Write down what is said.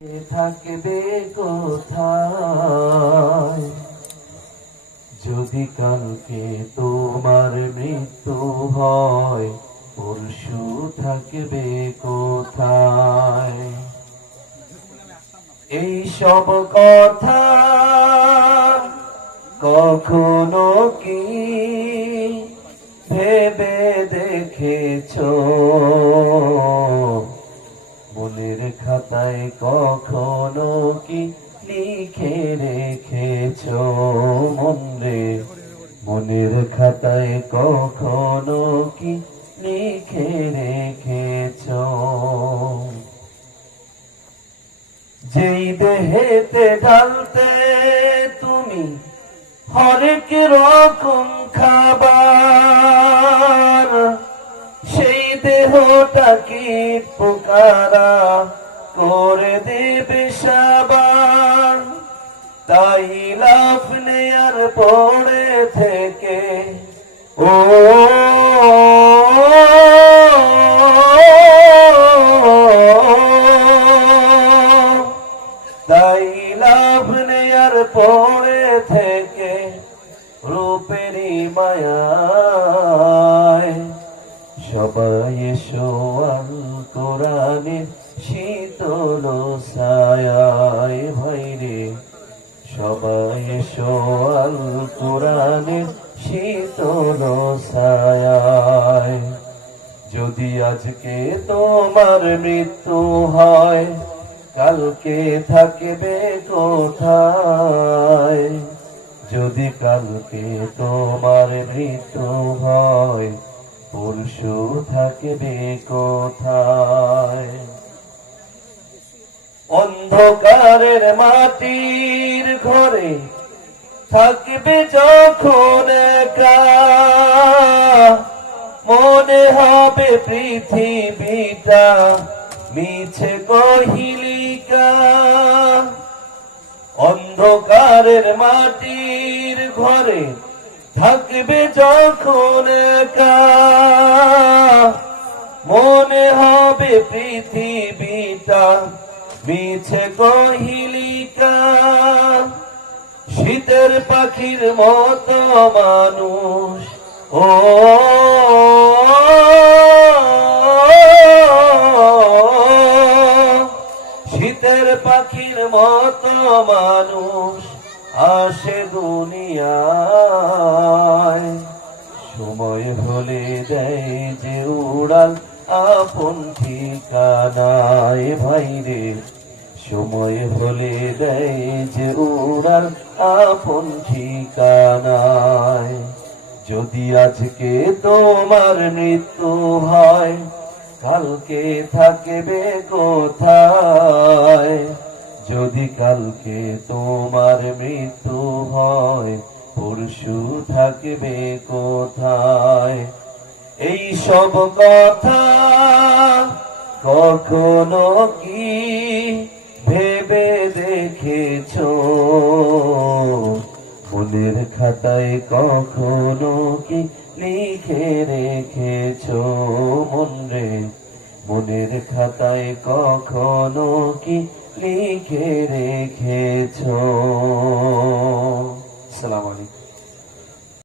থাকবে কোথায়? যদি কালকে তোমার মৃত্যু হয়, পরশু থাকবে কোথায়? এই সব কথা কখনো কি ভেবে দেখেছ? মনের খাতায় কখনো কি লিখে রেখেছ মনরে? মনের খাতায় কখনো কি লিখে রেখেছ? যেই দেহেতে ঢালতে তুমি হরেক রকম পোকারা করে দেবে সাবার তাই লাভ নেয়ার পরে থেকে ও তাই লাভ নেয়ার পরে থেকে রূপেরই মায়ায় সবাই এসো কোরআনের শীতল ছায়ায় ভাইরে সবাই এসো আল কোরআনের শীতল ছায়ায় যদি আজকে তোমার মৃত্যু হয়, কালকে থাকবে কোথায়? যদি কালকে তোমার মৃত্যু হয় পরশু থাকবে কোথায়? অন্ধকারের মাটির ঘরে থাকবে যখন মনে হবে পৃথিবীটা মিছে কহিলিকা। অন্ধকারের মাটির ঘরে থাকবে যখন মনে হবে পৃথিবীটা, মিছে কহিলিকা। শীতের পাখির মতো মানুষ, ও, শীতের পাখির মতো মানুষ। আসে দুনিয়ায়। সময় হলে দেয় যে উড়াল আপন ঠিকানায়। ভাইরে সময় হলে দেয় যে উড়াল আপন ঠিকানায়। যদি আজকে তোমার মৃত্যু হয়, কালকে থাকবে কোথায়? যদি কালকে তোমার মৃত্যু হয়, পরশু থাকবে কোথায়? এই সব কথা কখনো কি ভেবে দেখেছ? মনের খাতায় কখনো কি লিখে রেখেছো? মনরে মনের খাতায় কখনো কি লিখে রেখেছ। সালাম আলাইকুম।